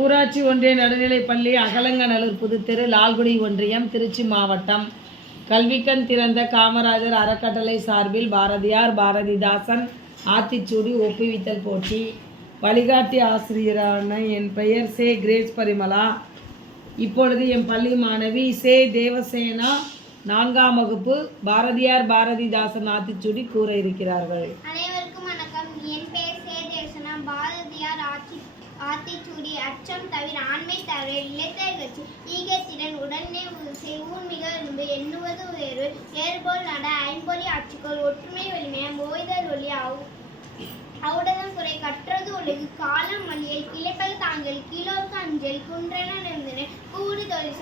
ஊராட்சி ஒன்றிய நடுநிலைப்பள்ளி அகலங்கநல்லூர் புதுத்தெரு லால்குடி ஒன்றியம் திருச்சி மாவட்டம். கல்விக்கண் திறந்த காமராஜர் அறக்கட்டளை சார்பில் பாரதியார் பாரதிதாசன் ஆத்திச்சூடி ஒப்புவித்தல் போட்டி. வழிகாட்டி ஆசிரியரான என் பெயர் சே. கிரேஸ் பரிமளா. இப்பொழுது என் பள்ளி மாணவி சே. தேவசேனா 4ஆம் வகுப்பு பாரதியார் பாரதிதாசன் ஆத்திச்சூடி கூற இருக்கிறார்கள். அனைவருக்கும் வணக்கம். என் பெயர் சே. தேவசேனா. பாரதியார் ஆத்திச்சூடி அச்சம் தவிர ஆண்மை தவிர இளைஞர்களுக்கு ஈகை திறன் உடனே ஊன்மிக விரும்பு எண்ணுவது உயர்வு ஏறுபோல் நட ஐம்பொலி ஆட்சிக்கோள் ஒற்றுமை வலிமையம் ஓய்தல் ஒளி அவுடதம் குறை கற்றது ஒழுகு காலம் மல்லியல் கிளைப்பல் தாங்கல் கீழோர்க்கு அஞ்சல் குன்றென நிறந்தனர் கூடு தொழில்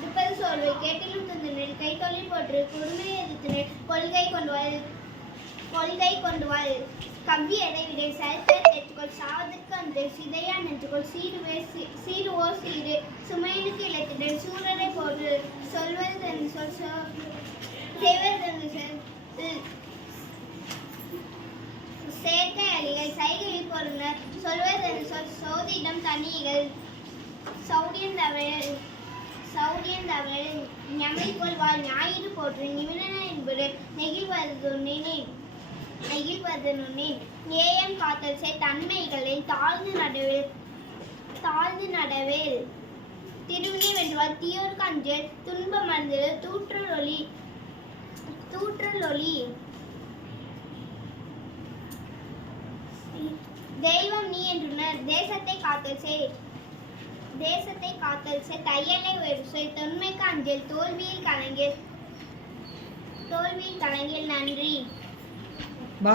இருப்பது சோர்வை கேட்டிலும் தந்தனர் கை தொழில் போற்று கொடுமை எதிர்த்தனர் கொள்கை கொண்டு வாழ் கவ்வி எதை விட சரித்திர தெற்றுக்கொள் சாவதற்கு அந்த சிதையா நெஞ்சுக்கொள் சீருவோ சீரு சுமையிலுக்கு இழைத்திடல் சூரரை போன்று சொல்வது தன் சொல் செய்வது சேர்க்கை அலிகள் சைகையில் பொருள் சொல்வது சொல் சோதிடம் தனிகள் சௌரியம் தவறு ஞமை கொள்வாள் ஞாயிறு போற்று நிமிடன என்பது நெகிழ்வது நுண்ணேன் நேயம் காத்தல் செய் தன்மைகளில் தாழ்ந்து நடவேல் திருவினை வென்றுவார் தீயோருக்கு அஞ்சல் துன்ப மருந்து தூற்றலொளி தெய்வம் நீ என்றுனர் தேசத்தை காத்தல் செய் தையலை உயர்வு தொன்மைக்கு அஞ்சல் தோல்வியில் கலங்கில் நன்றி.